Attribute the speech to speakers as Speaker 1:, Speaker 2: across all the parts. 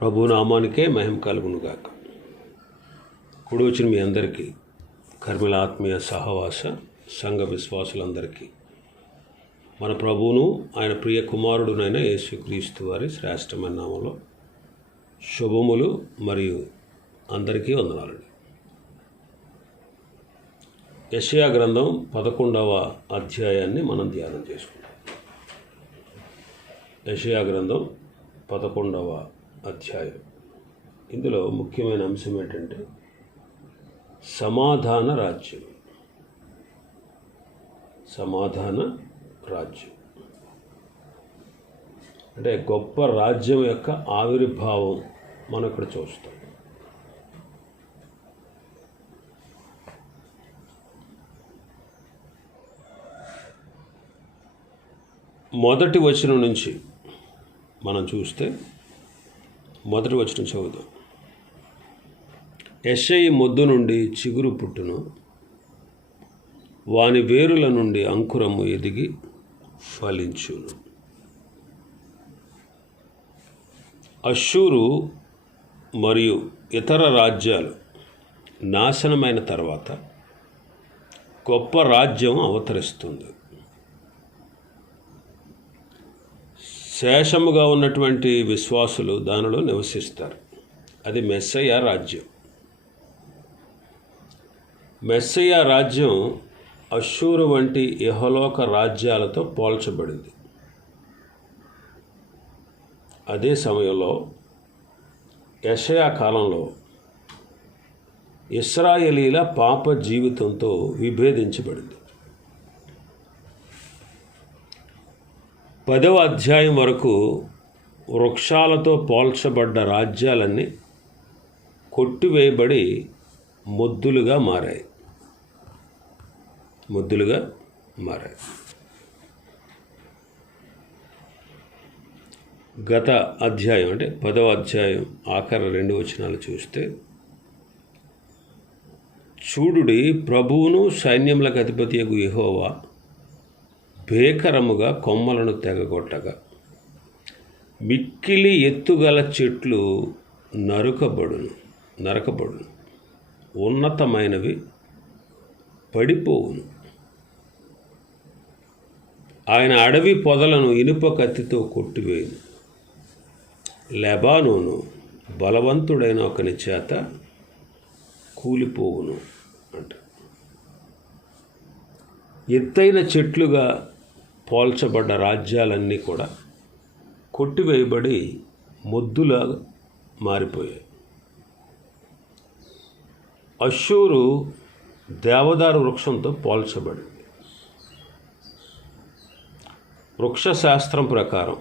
Speaker 1: ప్రభు నామానికే మహిమ కలుగునుగాక. ఇప్పుడు వచ్చిన మీ అందరికీ కర్మిల ఆత్మీయ సహవాస సంఘ విశ్వాసులందరికీ మన ప్రభువును ఆయన ప్రియ కుమారుడునైన యేసుక్రీస్తు వారి శ్రేష్టమైన నామంలో శుభములు మరియు అందరికీ వందనాలండి యషయా గ్రంథం పదకొండవ అధ్యాయాన్ని మనం ధ్యానం చేసుకుంటాం యషయా గ్రంథం పదకొండవ అధ్యాయం. ఇందులో ముఖ్యమైన అంశం ఏంటంటే సమాధాన రాజ్యం. సమాధాన రాజ్యం. అంటే గొప్ప రాజ్యం యొక్క ఆవిర్భావం మనం ఇక్కడ చూస్తాం. మొదటి వచనం నుంచి మనం చూస్తే మొదటి వచ్చిన చదువుదాం. ఎస్ఐ మొద్దు నుండి చిగురు పుట్టును. వాని వేరుల నుండి అంకురము ఎదిగి ఫలించును. అషూరు మరియు ఇతర రాజ్యాలు నాశనమైన తర్వాత గొప్ప రాజ్యం అవతరిస్తుంది. శేషముగా ఉన్నటువంటి విశ్వాసులు దానిలో నివసిస్తారు. అది మెస్సయ్య రాజ్యం. మెస్సయ్య రాజ్యం అశూరు వంటి ఇహలోక రాజ్యాలతో పోల్చబడింది. అదే సమయంలో యషయా కాలంలో ఇస్రాయేలీల పాప జీవితంతో విభేదించబడింది. పదవ అధ్యాయం వరకు వృక్షాలతో పోల్చబడ్డ రాజ్యాలన్నీ కొట్టివేయబడి మొద్దులుగా మారాయి. మొద్దులుగా మారాయి. గత అధ్యాయం అంటే పదవ అధ్యాయం ఆఖరి రెండు వచనాలు చూస్తే చూడుడి ప్రభువును సైన్యములకు అధిపతియగు యెహోవా భేకరముగా కొమ్మలను తెగగొట్టగా మిక్కిలి ఎత్తుగల చెట్లు నరుకబడును నరకబడును. ఉన్నతమైనవి పడిపోవును. ఆయన అడవి పొదలను ఇనుప కత్తితో కొట్టివేయును. లెబానోను బలవంతుడైన ఒకని చేత కూలిపోవును అంట. ఎత్తైన చెట్లుగా పోల్చబడ్డ రాజ్యాలన్నీ కూడా కొట్టివేయబడి మొద్దులా మారిపోయాయి. అశూరు దేవదారు వృక్షంతో పోల్చబడింది. వృక్షశాస్త్రం ప్రకారం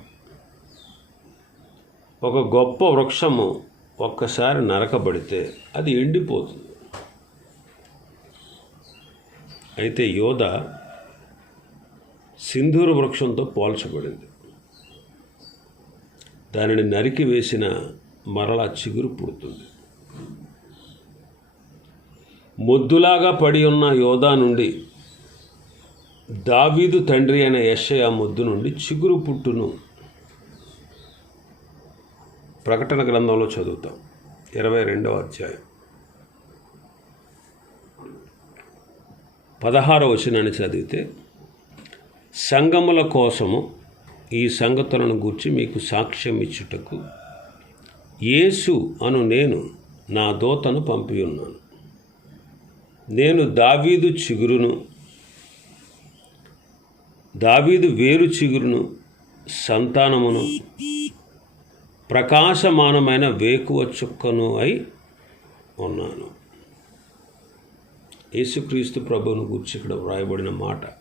Speaker 1: ఒక గొప్ప వృక్షము ఒక్కసారి నరకబడితే అది ఎండిపోతుంది. అయితే యోధ సింధూర వృక్షంతో పోల్చబడింది. దానిని నరికి వేసిన మరలా చిగురు పుడుతుంది. మొద్దులాగా పడి ఉన్న యోధా నుండి దావీదు తండ్రి అయిన యశయ మొద్దు నుండి చిగురు పుట్టును ప్రకటన గ్రంథంలో చదువుతాం. ఇరవై రెండవ అధ్యాయం. పదహారవ వచనాన్ని చదివితే సంగముల కోసము ఈ సంగతులను గూర్చి మీకు సాక్ష్యం ఇచ్చుటకు యేసు అను నేను నా దోతను పంపి ఉన్నాను. నేను దావీదు చిగురును దావీదు వేరు చిగురును సంతానమును ప్రకాశమానమైన వేకువ చుక్కను అయి ఉన్నాను. యేసుక్రీస్తు ప్రభువును గురించి ఇక్కడ వ్రాయబడిన మాట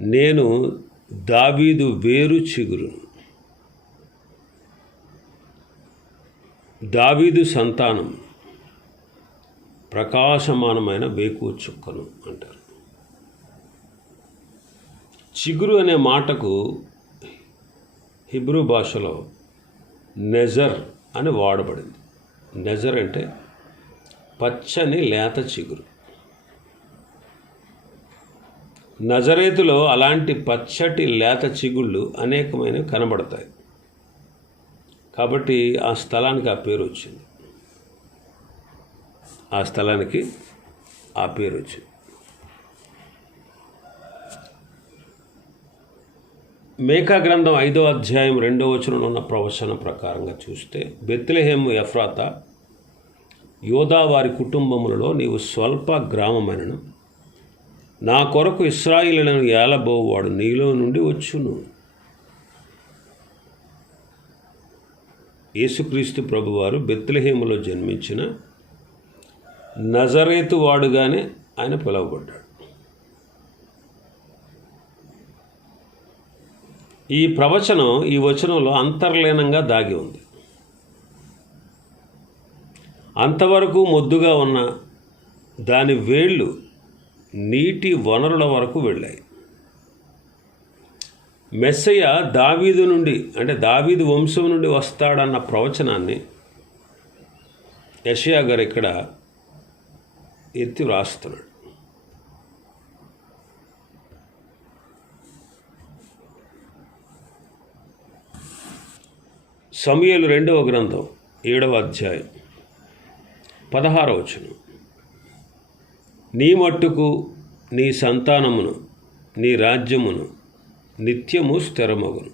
Speaker 1: నేను దావీదు వేరు చిగురు. దావీదు సంతానం ప్రకాశమానమైన వేకు చుక్కను అంటారు. చిగురు అనే మాటకు హిబ్రూ భాషలో నెజర్ అని వాడబడింది. నెజర్ అంటే పచ్చని లేత చిగురు. నజరేతులో అలాంటి పచ్చటి లేత చిగుళ్ళు అనేకమైనవి కనబడతాయి. కాబట్టి ఆ స్థలానికి ఆ పేరు వచ్చింది. ఆ స్థలానికి ఆ పేరు వచ్చింది. మేకా గ్రంథం ఐదో అధ్యాయం రెండో వచనంలో ఉన్న ప్రవచన ప్రకారంగా చూస్తే బెత్లెహేమ్ ఎఫ్రాత యోధా వారి కుటుంబములలో నీవు స్వల్ప గ్రామమైనను నా కొరకు ఇస్రాయిలను ఏలబోవాడు నీలో నుండి వచ్చును. యేసుక్రీస్తు ప్రభువారు బెత్లహేములో జన్మించిన నజరేతు వాడుగానే ఆయన పిలువబడ్డాడు. ఈ ప్రవచనం ఈ వచనంలో అంతర్లీనంగా దాగి ఉంది. అంతవరకు మొద్దుగా ఉన్న దాని వేళ్ళు నీటి వనరుల వరకు వెళ్ళాయి. మెస్సయ్య దావీదు నుండి అంటే దావీదు వంశం నుండి వస్తాడన్న ప్రవచనాన్ని యషయా గారు ఇక్కడ ఎత్తి వ్రాస్తున్నాడు. సమయలు రెండవ గ్రంథం ఏడవ అధ్యాయం పదహారవచనం నీ మట్టుకు నీ సంతానమును నీ రాజ్యమును నిత్యము స్థిరమగును.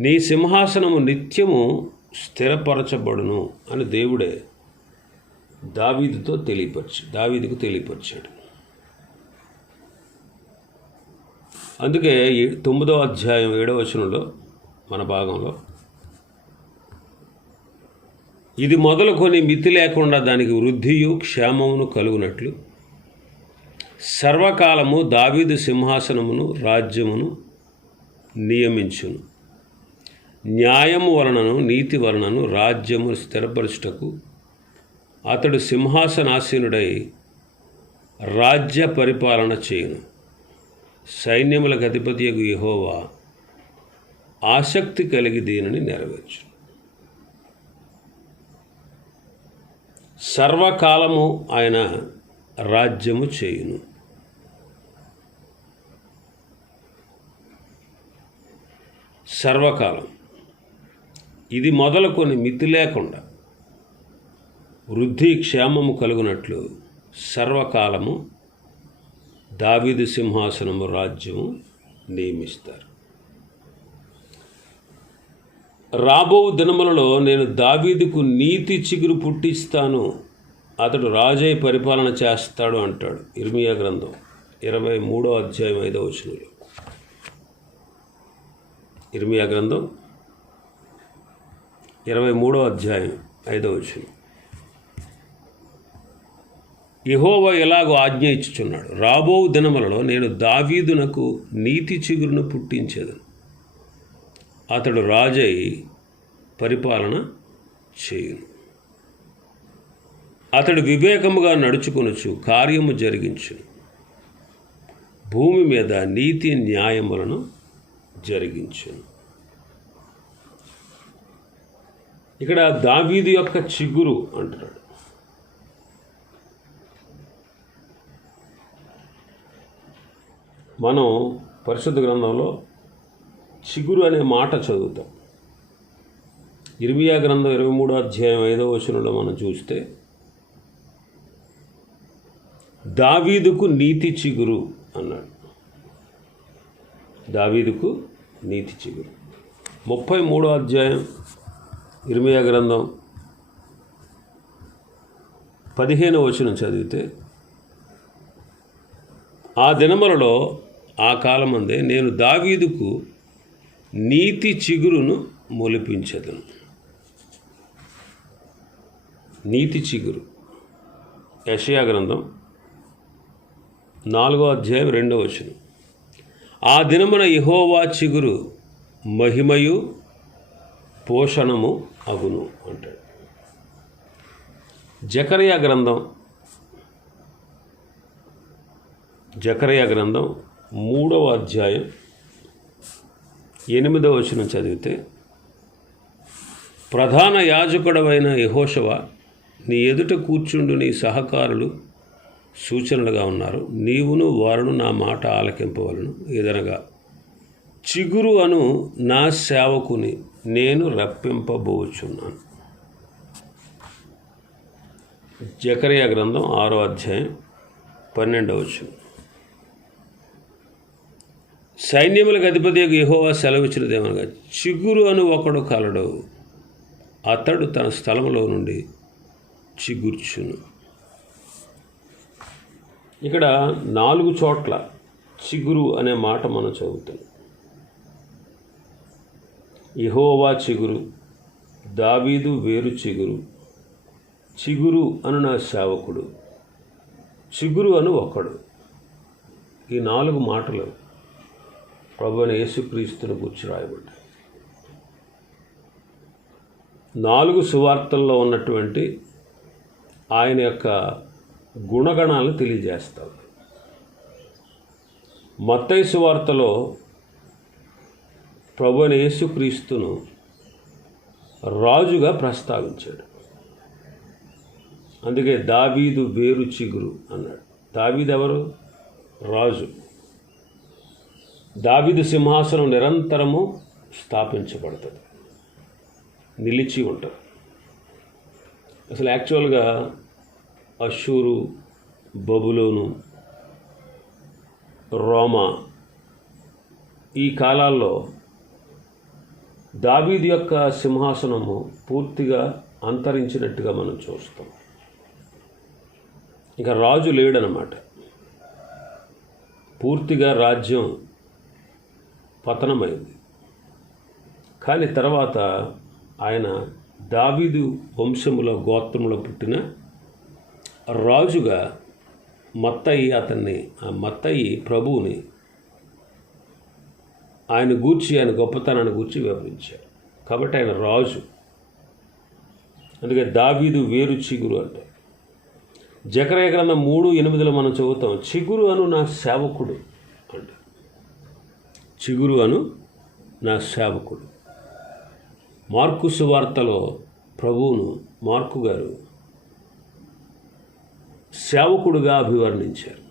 Speaker 1: నీ సింహాసనము నిత్యము స్థిరపరచబడును అని దేవుడే దావీదుతో తెలియపరిచి దావీదుకు తెలియపరిచాడు. అందుకే ఈ తొమ్మిదో అధ్యాయం ఏడవ వచనంలో మన భాగంలో ఇది మొదలుకొని మితి లేకుండా దానికి వృద్ధియు క్షేమమును కలుగునట్లు. సర్వకాలము దావీదు సింహాసనమును రాజ్యమును నియమించును. న్యాయము వలనను నీతి వలనను రాజ్యము స్థిరపరచుటకు అతడు సింహాసనాసీనుడై రాజ్య పరిపాలన చేయును. సైన్యములకు అధిపతియగు యహోవా ఆసక్తి కలిగి దీనిని నెరవేర్చును. సర్వకాలము ఆయన రాజ్యము చేయును. సర్వకాలం. ఇది మొదలుకొని మితి లేకుండా వృద్ధి క్షేమము కలుగునట్లు సర్వకాలము దావిదు సింహాసనము రాజ్యము నియమిస్తారు. రాబో దినములలో నేను దావీదుకు నీతి చిగురు పుట్టిస్తాను. అతడు రాజై పరిపాలన చేస్తాడు అంటాడు. ఇర్మియా గ్రంథం ఇరవై మూడో అధ్యాయం ఐదో వచనంలో. ఇర్మియా గ్రంథం ఇరవై మూడో అధ్యాయం ఐదో వచనం. యహోవ ఎలాగో ఆజ్ఞ ఇచ్చుచున్నాడు. రాబో దినములలో నేను దావీదునకు నీతి చిగురును పుట్టించేదను. అతడు రాజై పరిపాలన చేయును. అతడు వివేకముగా నడుచుకొనుచు కార్యము జరిగించును. భూమి మీద నీతి న్యాయములను జరిగించును. ఇక్కడ దావీదు యొక్క చిగురు అంటున్నాడు. మనం పరిశుద్ధ గ్రంథంలో చిగురు అనే మాట చదువుతాం. ఇర్మియా గ్రంథం ఇరవై మూడో అధ్యాయం ఐదో వచనంలో మనం చూస్తే దావీదుకు నీతి చిగురు అన్నాడు. దావీదుకు నీతి చిగురు. ముప్పై మూడో అధ్యాయం ఇర్మియా గ్రంథం పదిహేను వచనం చదివితే ఆ దినములలో ఆ కాలమందే నేను దావీదుకు నీతి చిగురును మొలిపించదును. నీతి చిగురు. యషయా గ్రంథం నాలుగో అధ్యాయం రెండవ వచనం. ఆ దినమున ఇహోవా చిగురు మహిమయు పోషణము అగును అంటాడు. జకరియా గ్రంథం జకరియా గ్రంథం మూడవ అధ్యాయం ఎనిమిదవ వచనం చదివితే ప్రధాన యాజకుడవైన యహోషవ నీ ఎదుట కూర్చుండు నీ సహకారులు సూచనలుగా ఉన్నారు. నీవును వారును నా మాట ఆలకింపవలను ఎదనగా చిగురు అను నా సేవకుని నేను రప్పింపబోచున్నాను. జకరియా గ్రంథం ఆరో అధ్యాయం పన్నెండవ సైన్యములకు అధిపతి యహోవా సెలవిచ్చినదేమనగా చిగురు అని ఒకడు కలడు. అతడు తన స్థలంలో నుండి చిగుర్చును. ఇక్కడ నాలుగు చోట్ల చిగురు అనే మాట మనం చదువుతాం. ఇహోవా చిగురు దావీదు వేరు చిగురు. చిగురు అను నా సేవకుడు చిగురు అను ఒకడు. ఈ నాలుగు మాటలు ప్రభుని అయిన యేసుక్రీస్తుని గుర్చి రాయబడ్డాయి. నాలుగు సువార్తల్లో ఉన్నటువంటి ఆయన యొక్క గుణగణాలను తెలియజేస్తాడు మత్తై సువార్తలో ప్రభుని యేసుక్రీస్తును రాజుగా ప్రస్తావించాడు. అందుకే దావీదు వేరు చిగురు అన్నాడు. దాబీదు ఎవరు రాజు. దావిదు సింహాసనం నిరంతరము స్థాపించబడుతుంది. నిలిచి ఉంటుంది. అసలు యాక్చువల్గా అషూరు బబులోను రోమా ఈ కాలాల్లో దావీది యొక్క సింహాసనము పూర్తిగా అంతరించినట్టుగా మనం చూస్తాం. ఇక రాజు లేడనమాట. పూర్తిగా రాజ్యం పతనమైంది. కానీ తర్వాత ఆయన దావీదు వంశముల గోత్రంలో పుట్టిన రాజుగా మత్తయి అతన్ని ఆ మత్తయి ప్రభువుని ఆయన గూర్చి ఆయన గొప్పతనాన్ని గూర్చి వివరించారు. కాబట్టి ఆయన రాజు. అందుకే దావీదు వేరు చిగురు అంటే. జకరయ గ్రంథం మూడు ఎనిమిదిలో మనం చదువుతాం చిగురు అను నా సేవకుడు చిగురు అను నా సేవకుడు. మార్కు సువార్తలో ప్రభువును మార్కు గారు సేవకుడుగా అభివర్ణించారు.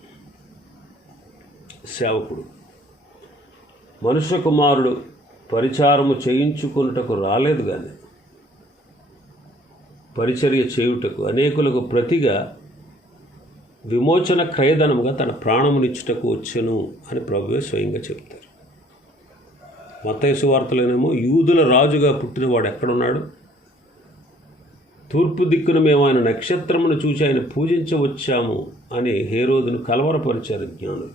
Speaker 1: సేవకుడు. మనుష్య కుమారుడు పరిచారము చేయించుకున్నటకు రాలేదు కానీ పరిచర్య చేయుటకు అనేకులకు ప్రతిగా విమోచన క్రయధనముగా తన ప్రాణమునిచ్చుటకు వచ్చెను అని ప్రభువే స్వయంగా చెప్తారు మతయసు వార్తలోనేమో యూదుల రాజుగా పుట్టినవాడు ఎక్కడున్నాడు? తూర్పు దిక్కున మేము ఆయన నక్షత్రమును చూసి ఆయన పూజించవచ్చాము అని హేరోదును కలవరపరిచారు జ్ఞానులు.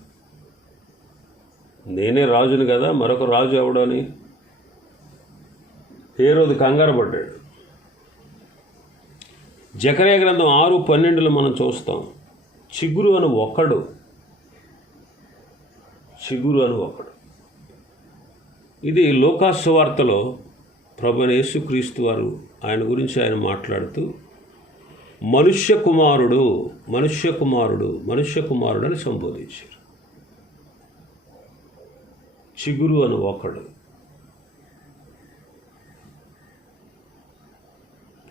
Speaker 1: నేనే రాజుని కదా మరొక రాజు ఎవడని హేరోదు కంగారు పడ్డాడు. జకరే గ్రంథం ఆరు పన్నెండులో మనం చూస్తాం చిగురు అని ఒకడు చిగురు అని ఒకడు. ఇది లోకాసువార్తలో ప్రభుని యేసుక్రీస్తు వారు ఆయన గురించి ఆయన మాట్లాడుతూ మనుష్య కుమారుడు మనుష్య కుమారుడు మనుష్య కుమారుడు అని సంబోధించారు. చిగురు అని ఒకడు.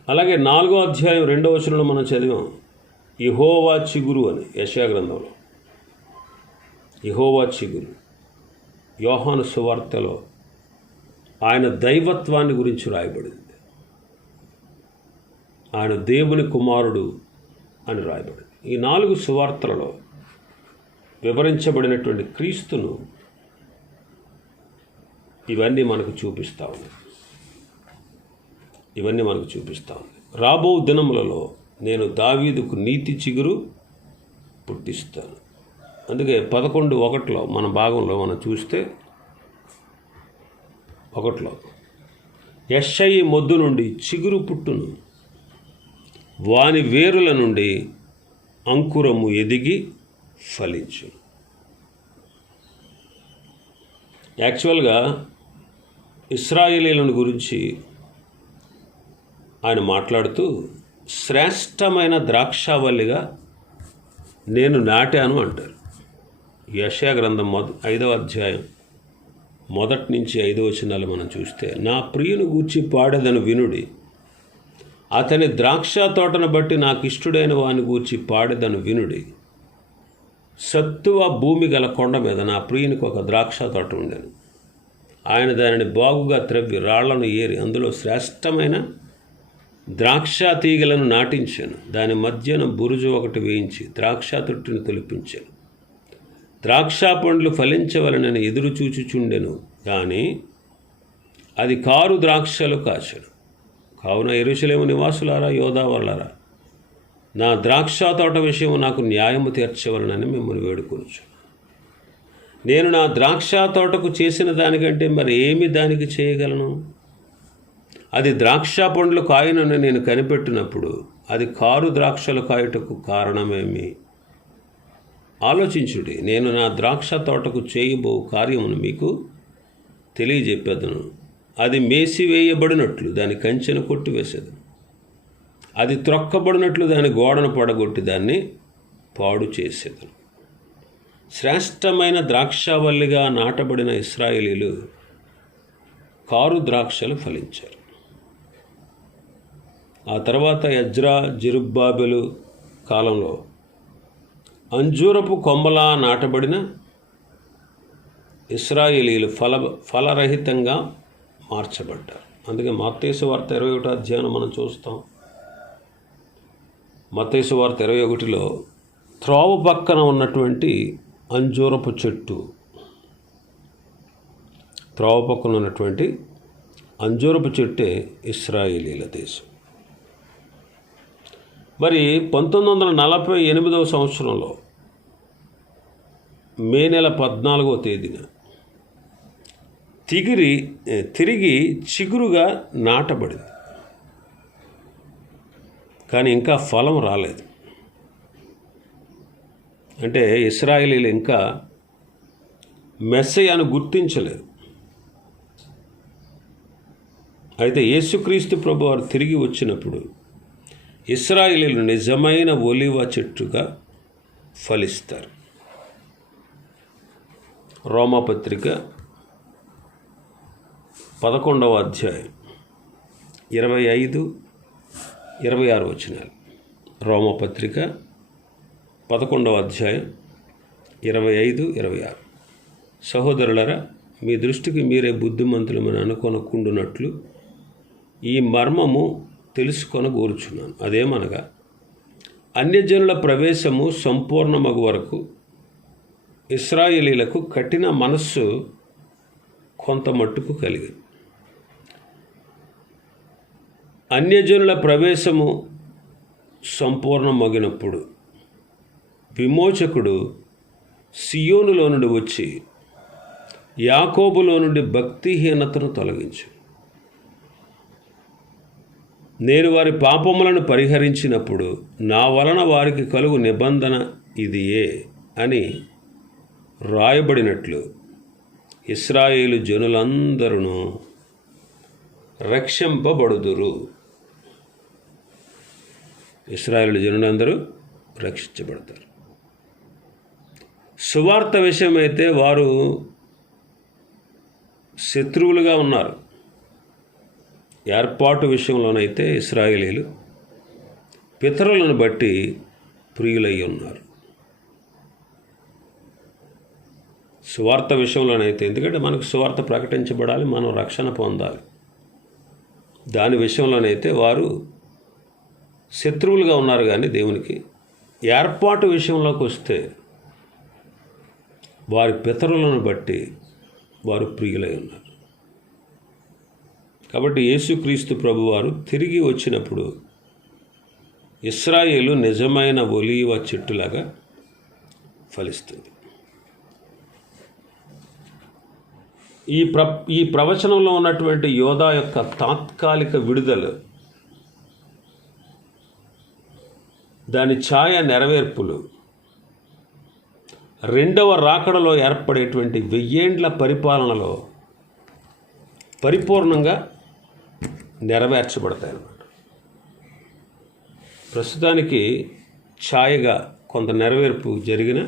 Speaker 1: అలాగే నాలుగో అధ్యాయం రెండో వచనంలో మనం చదివాం ఇహోవా చిగురు అని యశా గ్రంథంలో. ఇహోవా చిగురు. యోహాను సువార్తలో ఆయన దైవత్వాన్ని గురించి రాయబడింది. ఆయన దేవుని కుమారుడు అని రాయబడింది. ఈ నాలుగు సువార్తలలో వివరించబడినటువంటి క్రీస్తును ఇవన్నీ మనకు చూపిస్తూ ఉన్నాయి ఇవన్నీ మనకు చూపిస్తూ ఉన్నాయి రాబో దినములలో నేను దావీదుకు నీతి చిగురు పుట్టిస్తాను. అందుకే పదకొండు ఒకటిలో మన భాగంలో మనం చూస్తే ఒకట్లో. యశ్ఐ మొద్దు నుండి చిగురు పుట్టును. వాని వేరుల నుండి అంకురము ఎదిగి ఫలించు యాక్చువల్గా ఇస్రాయేలీలను గురించి ఆయన మాట్లాడుతూ శ్రేష్టమైన ద్రాక్షావల్లిగా నేను నాటాను అంటారు. యశా గ్రంథం మొద ఐదవ అధ్యాయం. మొదటి నుంచి ఐదవ వచనాలు మనం చూస్తే నా ప్రియుని గూర్చి పాడేదను వినుడి. అతని ద్రాక్ష తోటను బట్టి నాకు ఇష్టడైన వాని గూర్చి పాడేదను వినుడి. సత్తువ భూమి గల కొండ మీద నా ప్రియునికి ఒక ద్రాక్ష తోట ఉండేను. ఆయన దానిని బాగుగా త్రవ్వి రాళ్ళను ఏరి అందులో శ్రేష్టమైన ద్రాక్ష తీగలను నాటించాను. దాని మధ్యన బురుజు ఒకటి వేయించి ద్రాక్ష తొట్టిని తొలిపించాను. ద్రాక్ష పండ్లు ఫలించవలనని ఎదురు చూచుచుండెను కానీ అది కారు ద్రాక్షలు కాచెను. కావున ఎరుసలేము నివాసులారా యోధావర్లారా నా ద్రాక్ష తోట విషయం నాకు న్యాయము తీర్చవలనని మిమ్మల్ని వేడుకొనుచు. నేను నా ద్రాక్ష తోటకు చేసిన దానికంటే మరి ఏమి దానికి చేయగలను? అది ద్రాక్ష పండ్లు కాయనని నేను కనిపెట్టినప్పుడు అది కారు ద్రాక్షలు కాయటకు కారణమేమి? ఆలోచించుడి నేను నా ద్రాక్ష తోటకు చేయబో కార్యమును మీకు తెలియజెప్పేదను. అది మేసివేయబడినట్లు దాని కంచెను కొట్టివేసేది అది త్రొక్కబడినట్లు దాని గోడను పడగొట్టి దాన్ని పాడు చేసేదను. శ్రేష్టమైన ద్రాక్షవల్లిగా నాటబడిన ఇస్రాయేలీలు కారు ద్రాక్షలు ఫలించారు. ఆ తర్వాత యజ్రా జిరుబ్బాబెలు కాలంలో అంజూరపు కొమ్మలా నాటబడిన ఇస్రాయేలీలు ఫల ఫలరహితంగా మార్చబడ్డారు. అందుకే మత్తేసు వార్త ఇరవై ఒకటి అధ్యాయం మనం చూస్తాం. మత్తేసు వార్త ఇరవై ఒకటిలో త్రోవ పక్కన ఉన్నటువంటి అంజూరపు చెట్టు త్రోవ పక్కన ఉన్నటువంటి అంజూరపు చెట్టే ఇస్రాయేలీల దేశం. మరి పంతొమ్మిది వందల నలభై ఎనిమిదవ సంవత్సరంలో మే నెల పద్నాలుగో తేదీన తిగిరి తిరిగి చిగురుగా నాటబడింది. కానీ ఇంకా ఫలం రాలేదు. అంటే ఇస్రాయేలీలు ఇంకా మెస్సయాను గుర్తించలేదు. అయితే యేసుక్రీస్తు ప్రభు వారు తిరిగి వచ్చినప్పుడు ఇస్రాయిలీలు నిజమైన ఒలివ చెట్టుగా ఫలిస్తారు. రోమపత్రిక పదకొండవ అధ్యాయం ఇరవై ఐదు ఇరవై ఆరు వచనాలు. రోమపత్రిక పదకొండవ అధ్యాయం ఇరవై ఐదు ఇరవై ఆరు. సహోదరులరా మీ దృష్టికి మీరే బుద్ధిమంతులమని అనుకొనకుండునట్లు ఈ మర్మము తెలుసుకొనగోరుచున్నాను. అదేమనగా అన్యజనుల ప్రవేశము సంపూర్ణమగు వరకు ఇస్రాయేలీలకు కఠిన మనస్సు కొంత మట్టుకు కలిగింది అన్యజనుల ప్రవేశము సంపూర్ణమగినప్పుడు విమోచకుడు సియోనులో నుండి వచ్చి యాకోబులో నుండి భక్తిహీనతను తొలగించు నేను వారి పాపములను పరిహరించినప్పుడు నా వలన వారికి కలుగు నిబంధన ఇదియే అని రాయబడినట్లు ఇస్రాయేలు జనులందరూ రక్షింపబడుదురు. ఇస్రాయేలు జనులందరూ రక్షించబడతారు. సువార్త విషయమైతే వారు శత్రువులుగా ఉన్నారు. ఏర్పాటు విషయంలోనైతే ఇస్రాయేలీలు పితరులను బట్టి ప్రియులై ఉన్నారు. సువార్త విషయంలోనైతే ఎందుకంటే మనకు సువార్త ప్రకటించబడాలి మనం రక్షణ పొందాలి. దాని విషయంలోనైతే వారు శత్రువులుగా ఉన్నారు కానీ దేవునికి. ఏర్పాటు విషయంలోకి వస్తే వారి పితరులను బట్టి వారు ప్రియులై ఉన్నారు. కాబట్టి యేసుక్రీస్తు ప్రభువారు తిరిగి వచ్చినప్పుడు ఇస్రాయేలు నిజమైన ఒలీవ చెట్టులాగా ఫలిస్తుంది. ఈ ప్ర ఈ ప్రవచనంలో ఉన్నటువంటి యోధా యొక్క తాత్కాలిక విడుదల దాని ఛాయ నెరవేర్పులు రెండవ రాకడలో ఏర్పడేటువంటి వెయ్యేండ్ల పరిపాలనలో పరిపూర్ణంగా నెరవేర్చబడతాయి అన్నమాట ప్రస్తుతానికి ఛాయగా కొంత నెరవేర్పు జరిగిన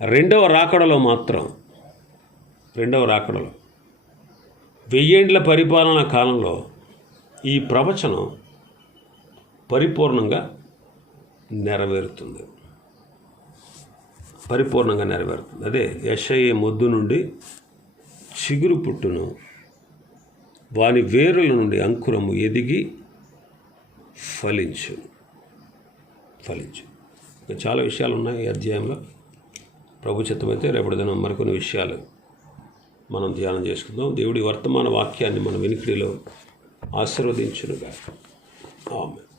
Speaker 1: రెండవ రాకడలో మాత్రం రెండవ రాకడలో వెయ్యేండ్ల పరిపాలన కాలంలో ఈ ప్రవచనం పరిపూర్ణంగా నెరవేరుతుంది. పరిపూర్ణంగా నెరవేరుతుంది. అదే యశయ్య మొద్దు నుండి చిగురు పుట్టును వాని వేరుల నుండి అంకురము ఎదిగి ఫలించు. ఫలించు. ఇంకా చాలా విషయాలు ఉన్నాయి ఈ అధ్యాయంలో. ప్రభు చిత్తమైతే రేపటి దినం మరికొన్ని విషయాలు మనం ధ్యానం చేసుకుందాం. దేవుడి వర్తమాన వాక్యాన్ని మన వినికిడిలో ఆశీర్వదించునుగా ఆమె